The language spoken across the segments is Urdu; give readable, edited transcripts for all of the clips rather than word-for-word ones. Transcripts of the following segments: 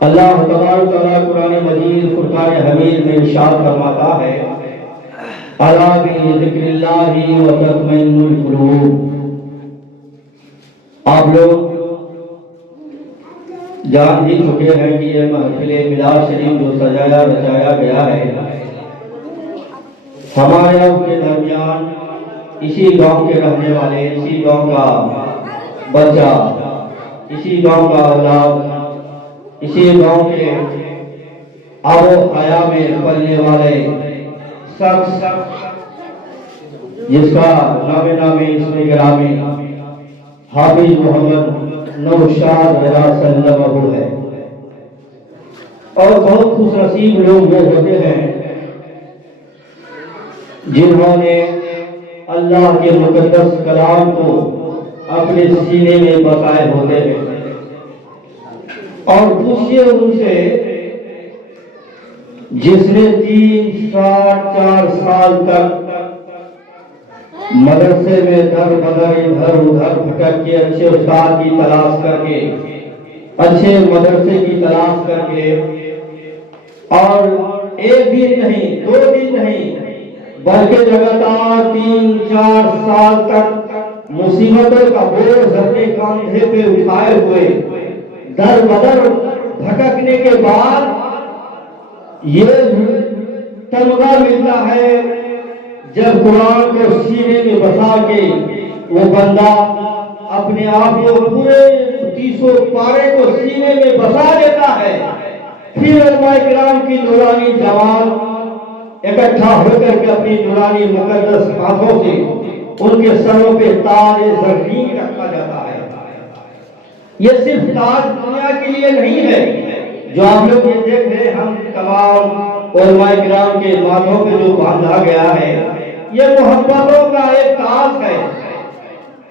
اللہ تبارک و تعالیٰ قرآن مجید فرقان حمید میں ارشاد فرماتا ہے الا بذکر اللہ وتطمئن القلوب۔ آپ لوگ جان ہی چکے ہیں کہ یہ محفل میلاد شریف جو سجایا رچایا گیا ہے ہمارے آپ کے درمیان اسی گاؤں کے رہنے والے، اسی گاؤں کا بچہ، اسی گاؤں کا اولاد، اسی گاؤں کے آب و حیا میں پلنے والے شخص جس کا نامی اسم گرامی حافظ محمد نوشاد رضا صلی اللہ علیہ ہے۔ اور بہت خوش نصیب لوگ وہ ہوتے ہیں جنہوں نے اللہ کے مقدس کلام کو اپنے سینے میں بسائے ہوتے ہیں۔ اور پوچھئے ان سے جس نے 3-4 سال تک مدرسے میں در بدر ادھر ادھر بھٹک کے اچھے استاد کی تلاش کر کے، اچھے مدرسے کی تلاش کر کے، اور ایک دن نہیں 2 دن نہیں بلکہ لگاتار 3-4 سال تک مصیبتوں کا بوجھ اپنے کاندھے پہ اٹھائے ہوئے در بدر بھٹکنے کے بعد یہ تمغہ ملتا ہے جب قرآن کو سینے میں بسا کے وہ بندہ اپنے آپ کو پورے 300 پارے کو سینے میں بسا دیتا ہے۔ پھر علماء کرام کی نورانی جماعت اکٹھا ہو کر کے اپنی نورانی مقدس ہاتھوں سے ان کے سروں پہ تاج زرین رکھا جاتا ہے۔ یہ صرف تاج دنیا کے لیے نہیں ہے جو آپ لوگ یہ دیکھ رہے ہیں، ہم تمام علماء کرام کے ماتھوں پہ جو باندھا گیا ہے یہ محبتوں کا ایک تاج ہے،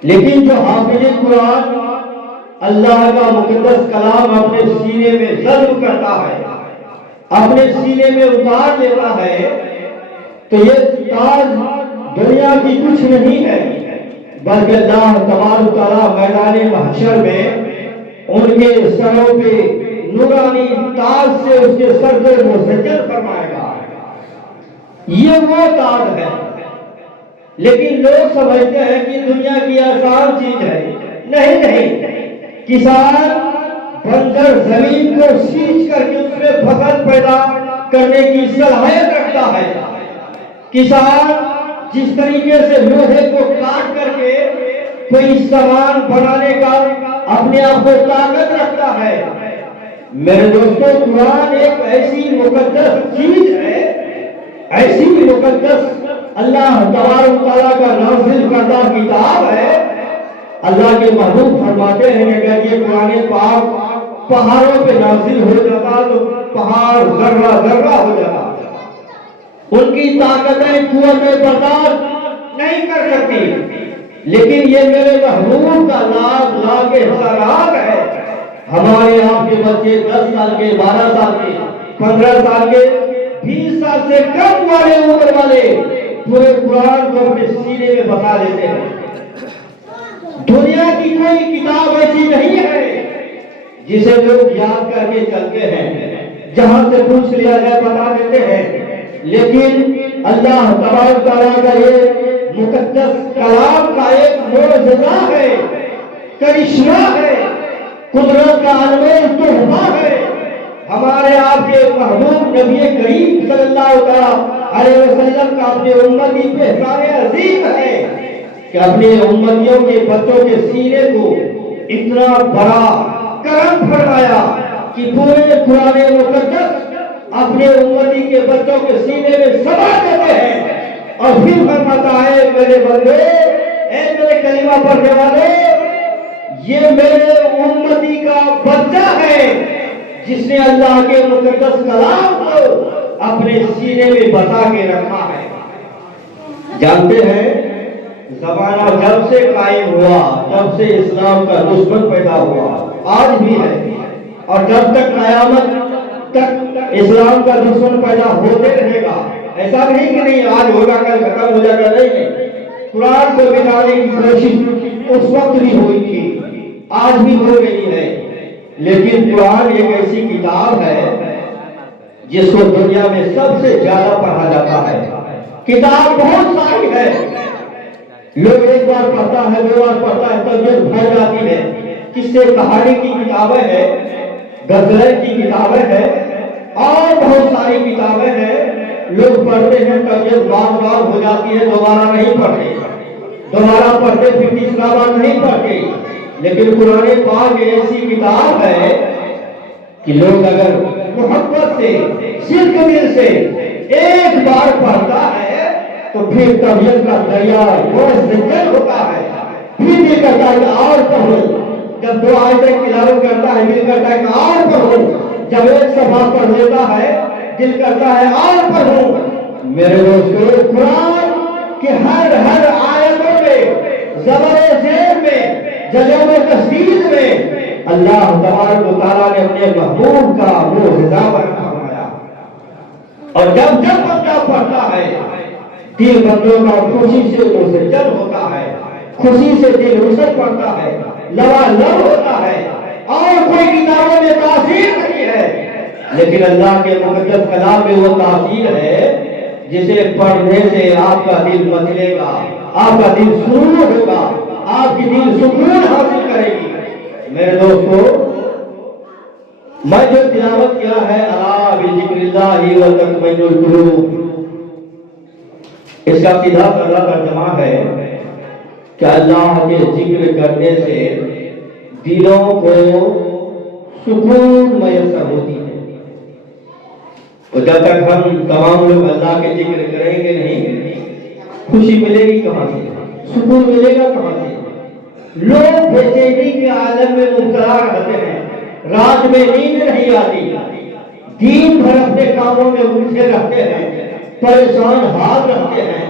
لیکن جو حافظ قرآن اللہ کا مقدس کلام اپنے سینے میں ضبط کرتا ہے، اپنے سینے میں اتار لیتا ہے، تو یہ تاج دنیا کی کچھ نہیں ہے بلکہ اللہ تبارک و تعالیٰ میدان محشر میں ان کے سروں پہ نورانی تاج سے اس کے سر کو مسجل فرمائے گا۔ یہ وہ تاج ہے، لیکن لوگ سمجھتے ہیں کہ دنیا کی آسان چیز ہے۔ نہیں، کسان بنجر زمین کو سینچ کر کے اس میں فصل پیدا کرنے کی صلاحیت رکھتا ہے۔ کسان جس طریقے سے لوہے کو کاٹ کر کے کوئی سامان بنانے کا اپنے آپ کو طاقت رکھتا ہے، میرے دوستو قرآن ایک ایسی مقدس چیز ہے، ایسی مقدس اللہ تبارک و تعالیٰ کا نازل کردہ کتاب ہے۔ اللہ کے محبوب فرماتے ہیں کہ اگر یہ قرآن پاک پہاڑوں پہ نازل ہو جاتا تو پہاڑ ذرہ ذرہ ہو جاتا، ان کی طاقتیں قوتیں برداشت نہیں کر سکتی، لیکن یہ میرے محبوب کا لاکھ احسانات ہے۔ ہمارے آپ کے بچے 10 سال کے، 12 سال کے، 15 سال کے، 20 سال سے کم والے عمر والے پورے قرآن کو اپنے سینے میں بسا لیتے ہیں۔ دنیا کی کوئی کتاب ایسی نہیں ہے جسے لوگ یاد کر کے چلتے ہیں، جہاں سے پوچھ لیا جائے بتا دیتے ہیں، لیکن اللہ تبارک و تعالیٰ کا یہ مقدس کلام کا ایک معجزہ ہے، کرشمہ ہے، قدرت کا انمول تحفہ ہے۔ ہمارے آپ کے محبوب نبی کریم صلی اللہ علیہ وسلم کا اپنے امتی پہ احسان عظیم ہے کہ اپنے امتیوں کے بچوں کے سینے کو اتنا بڑا کرم فرمایا کہ پورے قرآن مقدس اپنے امتی کے بچوں کے سینے میں سما دیتے ہیں، اور پھر فرماتا ہے میرے بندے، اے میرے کلمہ پڑھنے والے، یہ میرے امتی کا بچہ ہے جس نے اللہ کے مقدس کلام کو اپنے سینے میں بسا کے رکھا ہے۔ جانتے ہیں زمانہ جب سے قائم ہوا تب سے اسلام کا دشمن پیدا ہوا، آج بھی ہے، اور جب تک قیامت تک اسلام کا دشمن پیدا ہوتے رہے گا۔ ایسا نہیں کہ نہیں آج ہوگا کل ختم ہو جائے گا، نہیں، قرآن کو مٹانے کی کوشش اس وقت بھی ہوئی تھی، آج بھی ہو رہی ہے، لیکن قرآن ایک ایسی کتاب جس کو دنیا میں سب سے زیادہ پڑھا جاتا ہے. کتاب بہت ساری ہے، لوگ ایک بار پڑھتا ہے، دو بار پڑھتا ہے، طبیعت بھر جاتی ہے. قصے کہانی کی کتابیں ہیں، غزلیں کی کتابیں ہیں، اور بہت ساری کتابیں ہیں. لوگ پڑھتے ہیں، طبیعت بار بار ہو جاتی ہے، دوبارہ نہیں پڑھتے، دوبارہ پڑھتے پھر تیسرا بار نہیں پڑھتے. لیکن قرآن پاک ایسی کتاب ہے کہ لوگ اگر محبت سے، صدق دل سے ایک بار پڑھتا ہے تو پھر طبیعت کا دریا جل ہوتا ہے، پھر دل کرتا ہے کہ اور پڑھو. جب دو آیتیں تلاوت کرتا ہے دل کرتا ہے کہ اور پڑھو. جب ایک صفحہ پڑھ لیتا ہے دل کرتا ہے اور پڑھو. میرے دوستو، قرآن کی ہر آیتوں میں، زبر و زیر میں، جزم و تشدید میں اللہ تبارک و تعالیٰ نے اپنے محبوب کا معجزہ فرمایا. اور جب بندہ پڑھتا ہے دل بندوں کا خوشی سے جل ہوتا ہے، خوشی سے دل اسر پڑتا ہے، لبالب ہوتا ہے. اور کوئی کتابوں میں تاثیر نہیں ہے، لیکن اللہ کے مقدس کلام میں وہ تاثیر ہے جسے پڑھنے سے آپ کا دل مچلے گا، آپ کا دل سرور ہوگا، آپ کی دل سکون حاصل کرے گی. میرے دوستو، میں جو تلاوت کیا ہے الا بذکر اللہ وتطمئن القلوب، اس کا سیدھا سادہ ترجمہ ہے کہ اللہ کے ذکر کرنے سے دلوں کو سکون میسر ہوتی ہے. تو جب تک ہم تمام لوگ اللہ کے ذکر کریں گے نہیں، خوشی ملے گی کہاں سے، سکون ملے گا کہاں سے؟ لوگ بے چینی کے عالم میں مبتلا رہتے ہیں، رات میں نیند نہیں آتی، دین بھر اپنے کاموں میں الجھے رہتے ہیں، پریشان حال رہتے ہیں.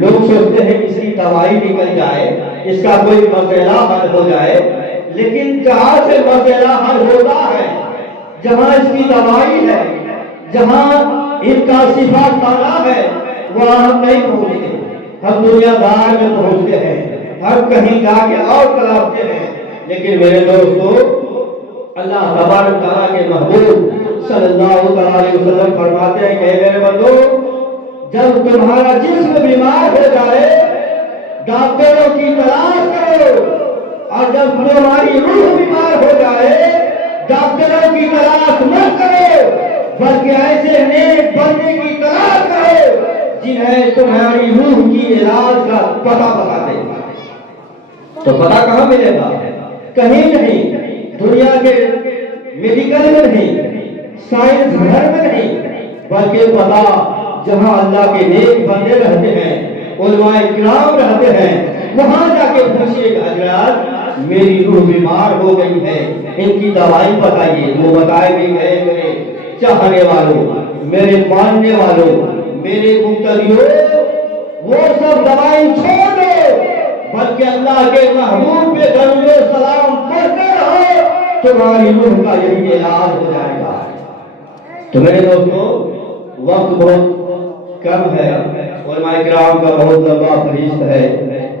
لوگ سوچتے ہیں اس کی دوائی نکل جائے، اس کا کوئی مسئلہ حل ہو جائے. لیکن کہاں سے مسئلہ حل ہوتا ہے؟ جہاں اس کی دوائی ہے، جہاں ان کا شفا خانہ ہے، وہاں ہم نہیں پہنچتے. ہم دنیا دار میں پہنچتے ہیں، ہم کہیں جا کے اور تلاشتے ہیں. لیکن میرے دوستو، اللہ تبارک تعالیٰ کے محبوب صلی اللہ علیہ وسلم فرماتے ہیں کہ میرے بندو، جب تمہارا جسم بیمار ہو جائے ڈاکٹروں کی تلاش کرو، اور جب تمہاری روح بیمار ہو جائے ڈاکٹروں کی تلاش مت کرو، بلکہ ایسے نیک بندے کی تلاش کرو جنہیں تمہاری روح کی علاج کا پتہ بتا دے. تو پتہ کہاں ملے گا؟ کہیں نہیں، دنیا کے میڈیکل میں نہیں، سائنس گھر میں نہیں، بلکہ پتہ جہاں اللہ کے نیک بندے رہتے ہیں، علماء کرام رہتے ہیں، وہاں جا کے پوچھئے کہ حضرات میری روح بیمار ہو گئی ہے، ان کی دوائی بتائیے. وہ بتائے گے کہ میرے چاہنے والوں، میرے ماننے والوں، میرے مقتدیوں، وہ سب دوائی چھوڑ دو، بلکہ اللہ کے محبوب پہ درود و سلام پڑھتے رہو، تمہاری روح کا یہی علاج ہو جائے گا. تو میرے دوستو، وقت بہت کم ہے، علماء کرام کا بہت لمبا فہرست ہے.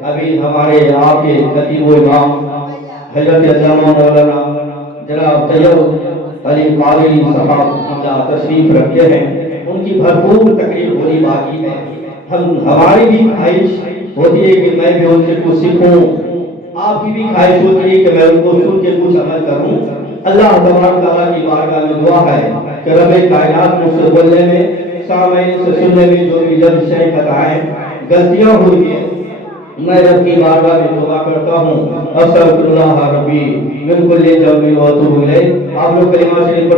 ابھی ہمارے آپ کے خطیب و امام حضرت علامہ مولانا جناب طیب علی قادری صاحب تشریف رکھتے ہیں، ان کی بھرپور تقریر ہونے باقی ہے. ہماری بھی خواہش ہوتی ہے کہ میں بھی ان سے کچھ سیکھوں، آپ کی بھی خواہش ہوتی ہے کہ میں ان کو سن کے کچھ عمل کروں. اللہ تبارک تعالیٰ کی بارگاہ میں دعا ہے کہ رب کائنات مجھ سے بولنے میں، سامعین سے سننے میں جو بھی جب شے خطائیں غلطیاں ہوئی ہیں، میں رب کی بارگاہ میں توبہ کرتا ہوں. استغفر اللہ ربی من کل ذنب و اتوب الیہ. آپ لوگ کلمہ شریف